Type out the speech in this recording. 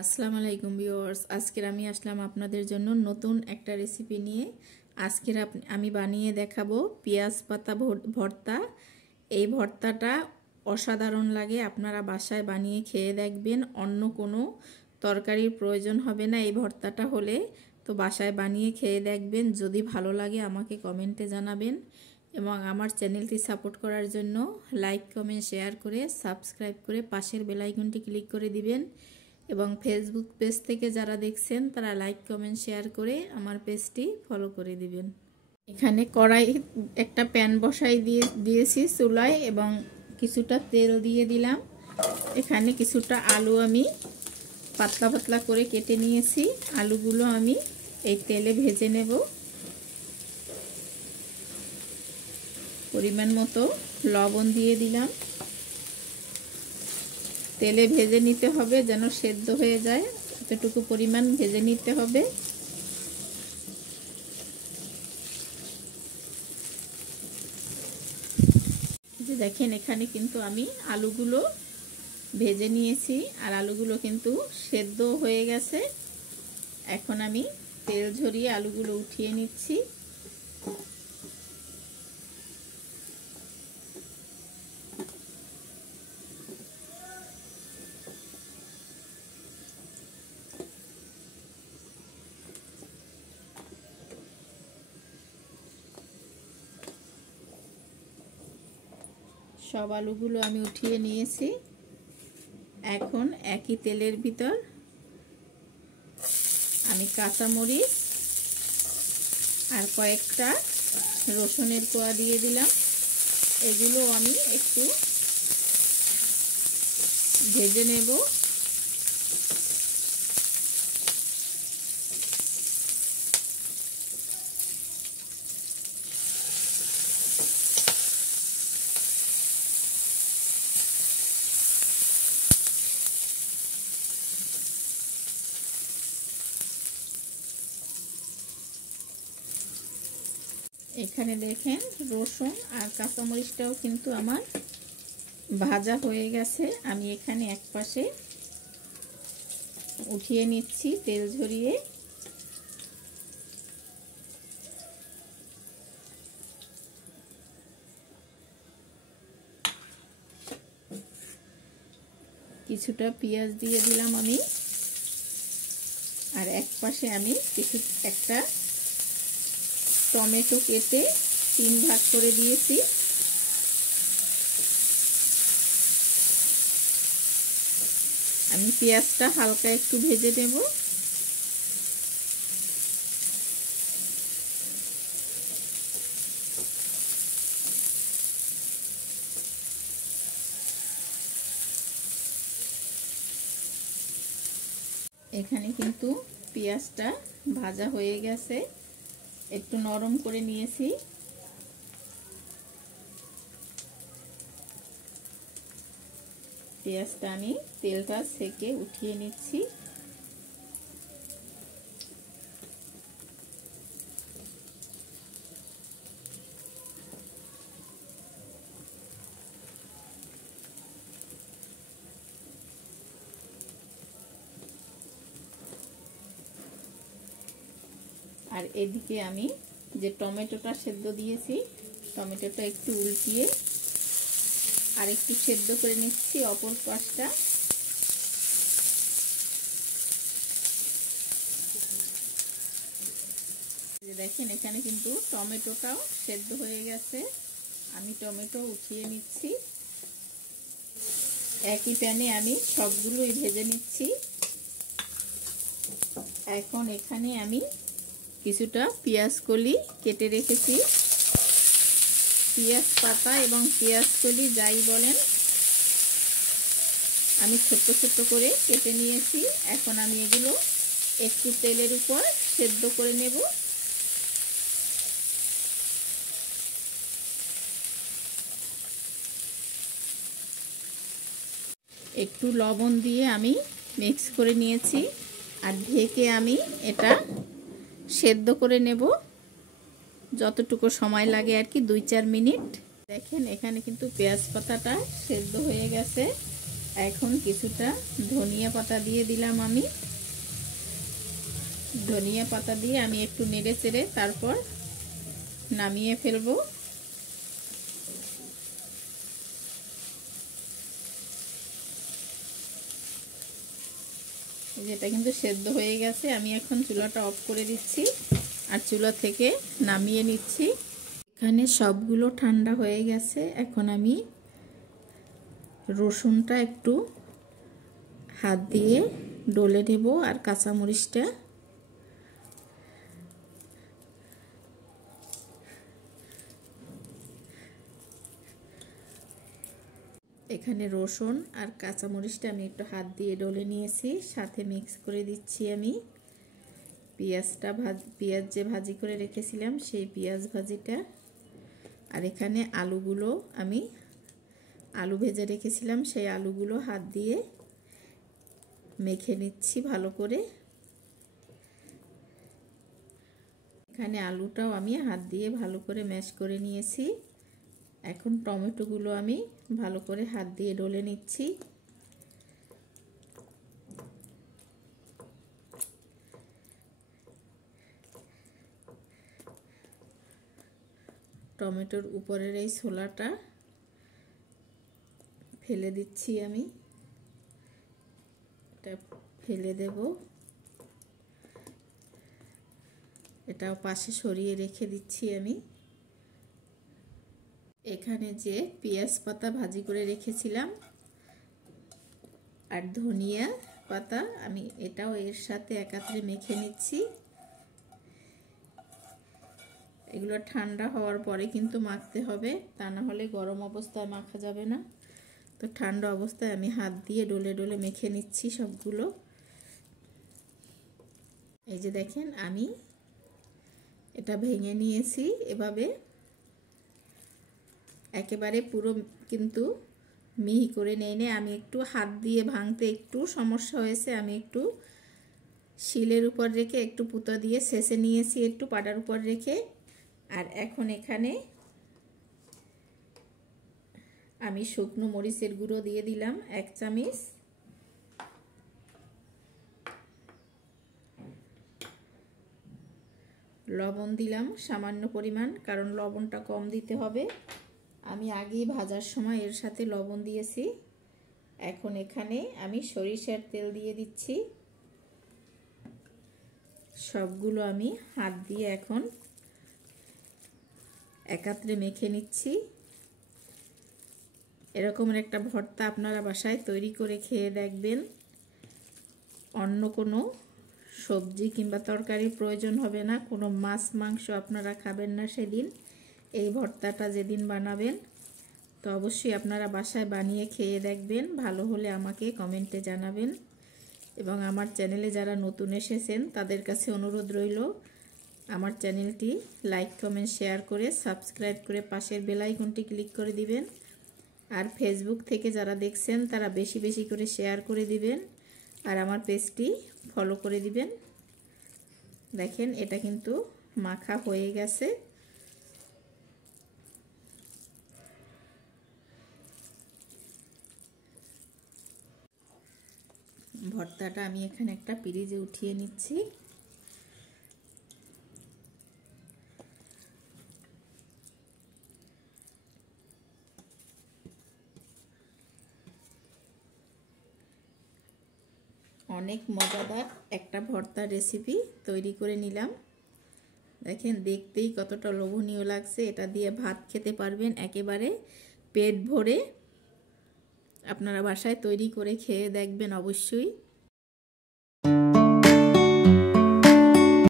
আসসালামু আলাইকুম ভিউয়ার্স, আজকের আমি আসলাম আপনাদের জন্য নতুন একটা রেসিপি নিয়ে। আজকের আমি বানিয়ে দেখাবো পেঁয়াজ পাতা ভর্তা। এই ভর্তাটা অসাধারণ লাগে, আপনারা বাসায় বানিয়ে খেয়ে দেখবেন। অন্য কোনো তরকারির প্রয়োজন হবে না এই ভর্তাটা হলে। তো বাসায় বানিয়ে খেয়ে দেখবেন, যদি ভালো লাগে আমাকে কমেন্টে জানাবেন এবং আমার চ্যানেলটি সাপোর্ট করার জন্য লাইক কমেন্ট শেয়ার করে সাবস্ক্রাইব করে পাশের বেল আইকনটি ক্লিক করে দিবেন এবং ফেসবুক পেজ থেকে যারা দেখছেন তারা লাইক কমেন্ট শেয়ার করে আমার পেজটি ফলো করে দিবেন। এখানে কড়াই একটা প্যান বসাই দিয়েছি চুলায় এবং কিছুটা তেল দিয়ে দিলাম। এখানে কিছুটা আলু আমি পাতলা পাতলা করে কেটে নিয়েছি। আলুগুলো আমি এই তেলে ভেজে নেব। পরিমাণ মতো লবণ দিয়ে দিলাম। তেলে ভেজে নিতে হবে যেন সেদ্ধ হয়ে যায়, এতটুকু পরিমাণ ভেজে নিতে হবে। যে দেখেন এখানে কিন্তু আমি আলুগুলো ভেজে নিয়েছি আর আলুগুলো কিন্তু সেদ্ধ হয়ে গেছে। এখন আমি তেল ঝরিয়ে আলুগুলো উঠিয়ে নিচ্ছি। সব আলুগুলো আমি উঠিয়ে নিয়েছি। এখন একই তেলের ভিতর আমি কাঁচামরিচ আর কয়েকটা রসুনের কোয়া দিয়ে দিলাম। এগুলো আমি একটু ভেজে নেব। এখানে দেখেন রসুন আর কাঁচামরিচটাও কিন্তু আমার ভাজা হয়ে গেছে। আমি এখানে এক পাশে উঠিয়ে নিচ্ছি তেল ঝরিয়ে। কিছুটা পেঁয়াজ দিয়ে দিলাম আমি, আর এক পাশে আমি একটা টমেটো কেটে 3 ভাগ করে দিয়েছি। আমি পেঁয়াজটা হালকা একটু ভেজে নেব। এখানে কিন্তু পেঁয়াজটা ভাজা হয়ে গেছে, একটু নরম করে নিয়েছি। পেঁয়াজটা আমি তেলটা সেকে উঠিয়ে নিচ্ছি। আর এদিকে আমি যে টমেটোটা সেদ্ধ দিয়েছি, টমেটোটা একটু উল্টিয়ে আর একটু সেদ্ধ করে নিচ্ছি অপর পাশটা। দেখেন এখানে কিন্তু টমেটোটাও সেদ্ধ হয়ে গেছে। আমি টমেটো উঠিয়ে নিচ্ছি। একই প্যানে আমি সবগুলোই ভেজে নিচ্ছি। এখন এখানে আমি কিছুটা পেঁয়াজ কলি কেটে রেখেছি। পেঁয়াজ পাতা এবং পেঁয়াজ কলি যাই বলেন, আমি ছোট্ট ছোট্ট করে কেটে নিয়েছি। এখন আমি এগুলো একটু তেলের উপর সেদ্ধ করে নেব। একটু লবণ দিয়ে আমি মিক্স করে নিয়েছি আর ঢেকে আমি এটা সেদ্ধ করে নেব যতটুকু সময় লাগে আর কি, 2-4 মিনিট। দেখেন এখানে কিন্তু পেঁয়াজ পাতাটা সেদ্ধ হয়ে গেছে। এখন কিছুটা ধনিয়া পাতা দিয়ে দিলাম আমি। ধনিয়া পাতা দিয়ে আমি একটু নেড়ে চেড়ে তারপর নামিয়ে ফেলবো। যেটা কিন্তু সেদ্ধ হয়ে গেছে। আমি এখন চুলাটা অফ করে দিচ্ছি আর চুলা থেকে নামিয়ে নিচ্ছি। এখানে সবগুলো ঠান্ডা হয়ে গেছে। এখন আমি রসুনটা একটু হাত দিয়ে ডলে নেব আর কাঁচামরিচটা। এখানে রসুন আর কাঁচামরিচটা আমি একটু হাত দিয়ে ডলে নিয়েছি। সাথে মিক্স করে দিচ্ছি আমি পেঁয়াজ যে ভাজি করে রেখেছিলাম সেই পেঁয়াজ ভাজিটা। আর এখানে আলুগুলো আমি আলু ভেজে রেখেছিলাম, সেই আলুগুলো হাত দিয়ে মেখে নিচ্ছি ভালো করে। এখানে আলুটাও আমি হাত দিয়ে ভালো করে ম্যাশ করে নিয়েছি। এখন টমেটোগুলো আমি ভালো করে হাত দিয়ে ডলে নিচ্ছি। টমেটোর উপরের এই ছোলাটা ফেলে দিচ্ছি আমি, এটা ফেলে দেব। এটাও পাশে সরিয়ে রেখে দিচ্ছি আমি। এখানে যে পেঁয়াজ পাতা ভাজি করে রেখেছিলাম আর ধনিয়া পাতা আমি এটাও এর সাথে একাত্রে মেখে নিচ্ছি। এগুলো ঠান্ডা হওয়ার পরে কিন্তু মাখতে হবে, তা না হলে গরম অবস্থায় মাখা যাবে না। তো ঠান্ডা অবস্থায় আমি হাত দিয়ে ডলে ডলে মেখে নিচ্ছি সবগুলো। এই যে দেখেন আমি এটা ভেঙে নিয়েছি এভাবে। একেবারে পুরো কিন্তু মিহি করে নেই, আমি একটু হাত দিয়ে ভাঙতে একটু সমস্যা হয়েছে। আমি একটু শিলের উপর রেখে একটু পুঁতো দিয়ে শেষে নিয়েছি, একটু পাটার উপর রেখে। আর এখন এখানে আমি শুকনো মরিচের গুঁড়ো দিয়ে দিলাম 1 চামচ। লবণ দিলাম সামান্য পরিমাণ, কারণ লবণটা কম দিতে হবে। আমি আগেই ভাজার সময় এর সাথে লবণ দিয়েছি। এখন এখানে আমি সরিষার তেল দিয়ে দিচ্ছি। সবগুলো আমি হাত দিয়ে এখন একাত্রে মেখে নিচ্ছি। এরকমের একটা ভর্তা আপনারা বাসায় তৈরি করে খেয়ে দেখবেন। অন্য কোনো সবজি কিংবা তরকারির প্রয়োজন হবে না, কোনো মাছ মাংস আপনারা খাবেন না সেদিন। এই ভর্তাটা যেদিন বানাবেন তো অবশ্যই আপনারা বাসায় বানিয়ে খেয়ে দেখবেন। ভালো হলে আমাকে কমেন্টে জানাবেন। এবং আমার চ্যানেলে যারা নতুন এসেছেন তাদের কাছে অনুরোধ রইল আমার চ্যানেলটি লাইক কমেন্ট শেয়ার করে সাবস্ক্রাইব করে পাশের বেল আইকনটি ক্লিক করে দিবেন। আর ফেসবুক থেকে যারা দেখছেন তারা বেশি বেশি করে শেয়ার করে দিবেন আর আমার পেজটি ফলো করে দিবেন। দেখেন এটা কিন্তু মাখা হয়ে গেছে। ভর্তাটা আমি এখানে একটা পিরিজে উঠিয়ে নিচ্ছি। অনেক মজাদার একটা ভর্তার রেসিপি তৈরি করে নিলাম। দেখেন দেখতেই কতটা লোভনীয় লাগছে। এটা দিয়ে ভাত খেতে পারবেন একেবারে পেট ভরে। আপনারা বাসায় তৈরি করে খেয়ে দেখবেন অবশ্যই।